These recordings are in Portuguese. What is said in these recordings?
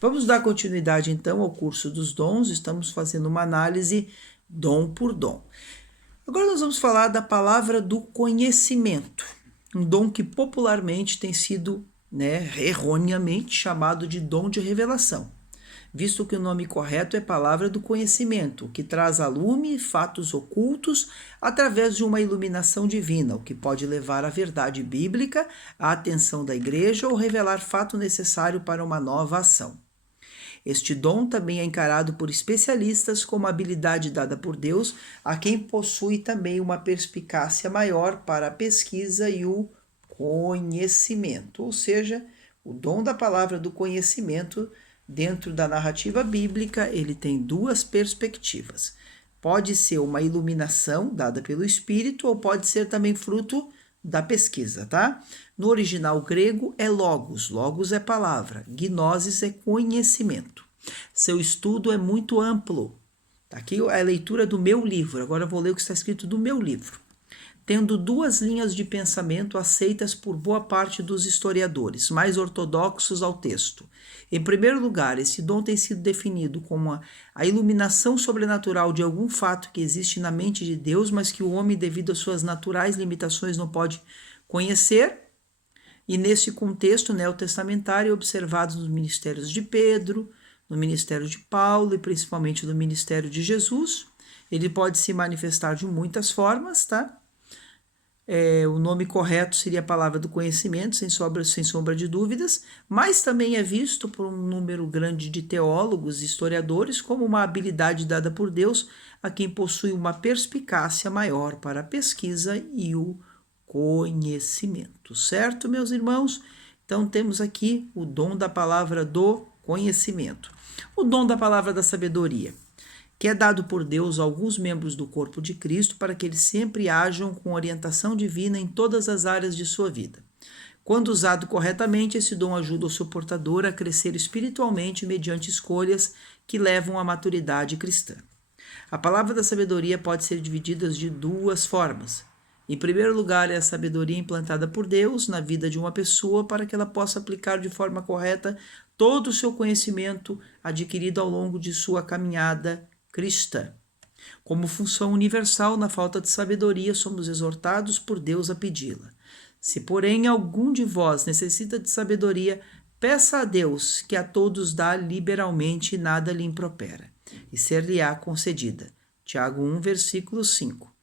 Vamos dar continuidade então ao curso dos dons, estamos fazendo uma análise dom por dom. Agora nós vamos falar da palavra do conhecimento, um dom que popularmente tem sido, erroneamente chamado de dom de revelação, visto que o nome correto é palavra do conhecimento, que traz a lume fatos ocultos através de uma iluminação divina, o que pode levar à verdade bíblica, à atenção da igreja ou revelar fato necessário para uma nova ação. Este dom também é encarado por especialistas como habilidade dada por Deus a quem possui também uma perspicácia maior para a pesquisa e o conhecimento, ou seja, o dom da palavra do conhecimento dentro da narrativa bíblica, ele tem duas perspectivas. Pode ser uma iluminação dada pelo Espírito ou pode ser também fruto da pesquisa, tá? No original grego é logos, logos é palavra, gnosis é conhecimento. Seu estudo é muito amplo. Aqui é a leitura do meu livro, agora eu vou ler o que está escrito do meu livro. Tendo duas linhas de pensamento aceitas por boa parte dos historiadores, mais ortodoxos ao texto. Em primeiro lugar, esse dom tem sido definido como a iluminação sobrenatural de algum fato que existe na mente de Deus, mas que o homem, devido às suas naturais limitações, não pode conhecer. E nesse contexto neotestamentário, observados nos ministérios de Pedro, no ministério de Paulo e principalmente no ministério de Jesus, ele pode se manifestar de muitas formas, tá? O nome correto seria a palavra do conhecimento, sem sombra de dúvidas, mas também é visto por um número grande de teólogos e historiadores como uma habilidade dada por Deus a quem possui uma perspicácia maior para a pesquisa e o conhecimento, certo, meus irmãos? Então temos aqui o dom da palavra do conhecimento, o dom da palavra da sabedoria, que é dado por Deus a alguns membros do corpo de Cristo para que eles sempre ajam com orientação divina em todas as áreas de sua vida. Quando usado corretamente, esse dom ajuda o seu portador a crescer espiritualmente mediante escolhas que levam à maturidade cristã. A palavra da sabedoria pode ser dividida de duas formas. Em primeiro lugar, é a sabedoria implantada por Deus na vida de uma pessoa para que ela possa aplicar de forma correta todo o seu conhecimento adquirido ao longo de sua caminhada cristã. Como função universal, na falta de sabedoria, somos exortados por Deus a pedi-la. Se, porém, algum de vós necessita de sabedoria, peça a Deus, que a todos dá liberalmente e nada lhe impropera, e ser-lhe-á concedida. Tiago 1, versículo 5.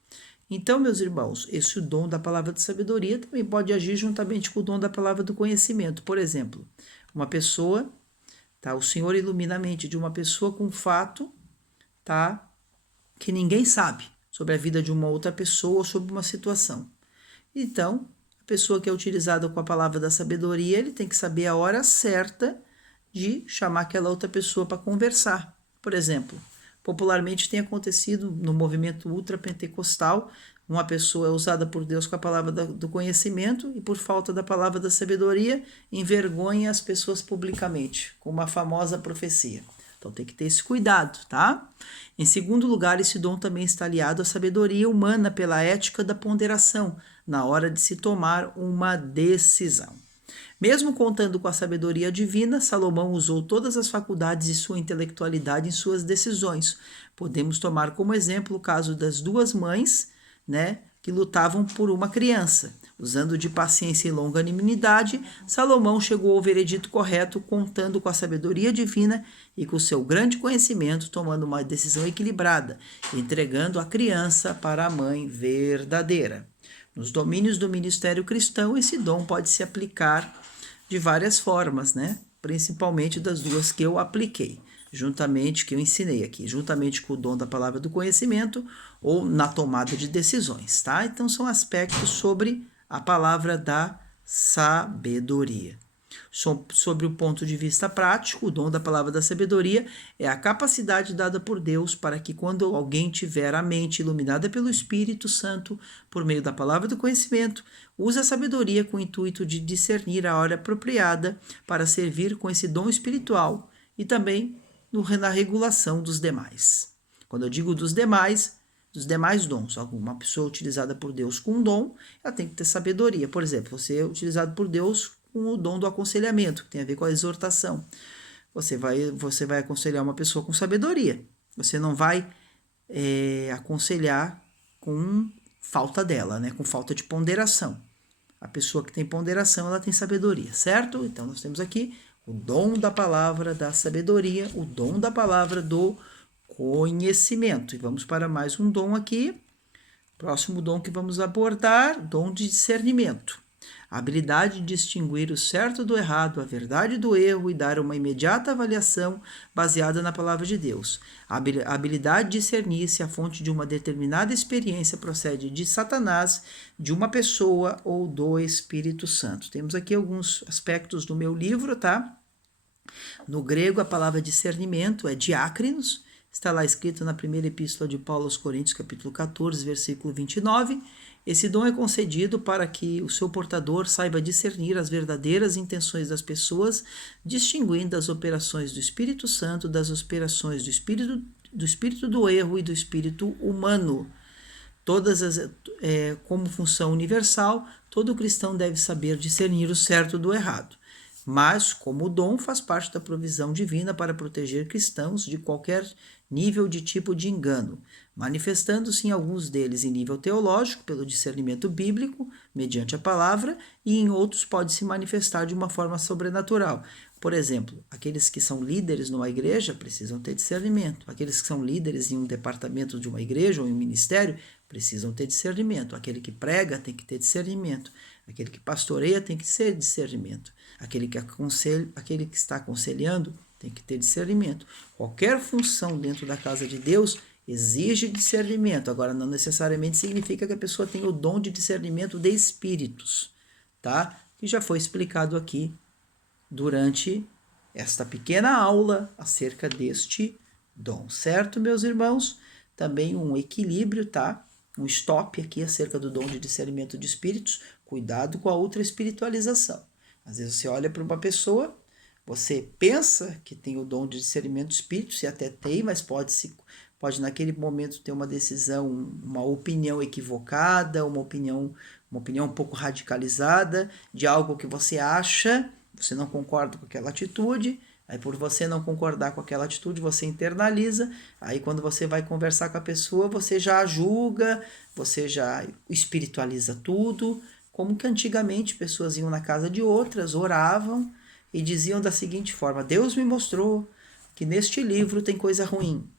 Então, meus irmãos, esse dom da palavra de sabedoria também pode agir juntamente com o dom da palavra do conhecimento. Por exemplo, uma pessoa, o Senhor ilumina a mente de uma pessoa com um fato, que ninguém sabe sobre a vida de uma outra pessoa ou sobre uma situação. Então, a pessoa que é utilizada com a palavra da sabedoria, ele tem que saber a hora certa de chamar aquela outra pessoa para conversar. Por exemplo, popularmente tem acontecido no movimento ultrapentecostal, uma pessoa é usada por Deus com a palavra do conhecimento e por falta da palavra da sabedoria, envergonha as pessoas publicamente, com uma famosa profecia. Então tem que ter esse cuidado, tá? Em segundo lugar, esse dom também está aliado à sabedoria humana pela ética da ponderação, na hora de se tomar uma decisão. Mesmo contando com a sabedoria divina, Salomão usou todas as faculdades de sua intelectualidade em suas decisões. Podemos tomar como exemplo o caso das duas mães, que lutavam por uma criança. Usando de paciência e longanimidade, Salomão chegou ao veredito correto, contando com a sabedoria divina e com o seu grande conhecimento, tomando uma decisão equilibrada, entregando a criança para a mãe verdadeira. Nos domínios do ministério cristão, esse dom pode se aplicar de várias formas, principalmente das duas que eu apliquei, que eu ensinei aqui, juntamente com o dom da palavra do conhecimento ou na tomada de decisões, tá? Então, são aspectos sobre a palavra da sabedoria. Sobre o ponto de vista prático, o dom da palavra da sabedoria é a capacidade dada por Deus para que quando alguém tiver a mente iluminada pelo Espírito Santo, por meio da palavra do conhecimento, use a sabedoria com o intuito de discernir a hora apropriada para servir com esse dom espiritual e também na regulação dos demais. Quando eu digo dos demais dons, alguma pessoa utilizada por Deus com um dom, ela tem que ter sabedoria. Por exemplo, você é utilizado por Deus com o dom do aconselhamento, que tem a ver com a exortação. você vai aconselhar uma pessoa com sabedoria. Você não vai aconselhar com falta dela, né? Com falta de ponderação. A pessoa que tem ponderação, ela tem sabedoria, certo? Então, nós temos aqui o dom da palavra da sabedoria, o dom da palavra do conhecimento. E vamos para mais um dom aqui. Próximo dom que vamos abordar, dom de discernimento. A habilidade de distinguir o certo do errado, a verdade do erro e dar uma imediata avaliação baseada na palavra de Deus. A habilidade de discernir se a fonte de uma determinada experiência procede de Satanás, de uma pessoa ou do Espírito Santo. Temos aqui alguns aspectos do meu livro, tá? No grego, a palavra discernimento é diácrinos. Está lá escrito na primeira epístola de Paulo aos Coríntios, capítulo 14, versículo 29. Esse dom é concedido para que o seu portador saiba discernir as verdadeiras intenções das pessoas, distinguindo as operações do Espírito Santo das operações do espírito do erro e do espírito humano. Como função universal, todo cristão deve saber discernir o certo do errado. Mas, como o dom faz parte da provisão divina para proteger cristãos de qualquer nível de tipo de engano, manifestando-se em alguns deles em nível teológico, pelo discernimento bíblico, mediante a palavra, e em outros pode se manifestar de uma forma sobrenatural. Por exemplo, aqueles que são líderes numa igreja precisam ter discernimento. Aqueles que são líderes em um departamento de uma igreja ou em um ministério precisam ter discernimento. Aquele que prega tem que ter discernimento. Aquele que pastoreia tem que ter discernimento. Aquele que está aconselhando tem que ter discernimento. Qualquer função dentro da casa de Deus exige discernimento. Agora, não necessariamente significa que a pessoa tenha o dom de discernimento de espíritos, tá? Que já foi explicado aqui durante esta pequena aula acerca deste dom, certo, meus irmãos? Também um equilíbrio, tá? Um stop aqui acerca do dom de discernimento de espíritos. Cuidado com a outra espiritualização. Às vezes você olha para uma pessoa, você pensa que tem o dom de discernimento de espíritos, e até tem, mas pode naquele momento ter uma decisão, uma opinião equivocada, uma opinião um pouco radicalizada de algo que você acha, você não concorda com aquela atitude, aí por você não concordar com aquela atitude, você internaliza, aí quando você vai conversar com a pessoa, você já julga, você já espiritualiza tudo, como que antigamente pessoas iam na casa de outras, oravam e diziam da seguinte forma: Deus me mostrou que neste livro tem coisa ruim.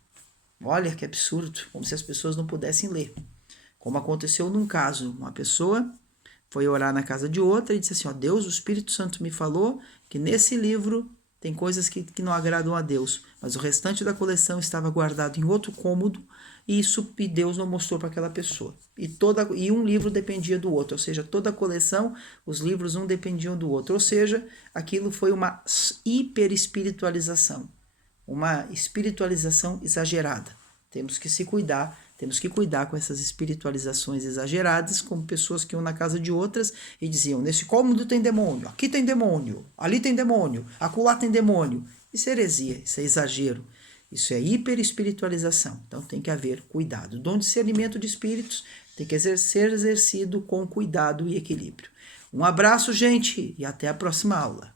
Olha que absurdo, como se as pessoas não pudessem ler. Como aconteceu num caso, uma pessoa foi orar na casa de outra e disse assim: ó, Deus, o Espírito Santo me falou que nesse livro tem coisas que não agradam a Deus, mas o restante da coleção estava guardado em outro cômodo e Deus não mostrou para aquela pessoa. E um livro dependia do outro, ou seja, toda a coleção, os livros um dependiam do outro, ou seja, aquilo foi uma hiperespiritualização, uma espiritualização exagerada. Temos que se cuidar, temos que cuidar com essas espiritualizações exageradas, como pessoas que iam na casa de outras e diziam: nesse cômodo tem demônio, aqui tem demônio, ali tem demônio, acolá tem demônio. Isso é heresia, isso é exagero, isso é hiperespiritualização. Então tem que haver cuidado. O dom de discernimento de espíritos tem que ser exercido com cuidado e equilíbrio. Um abraço, gente, e até a próxima aula.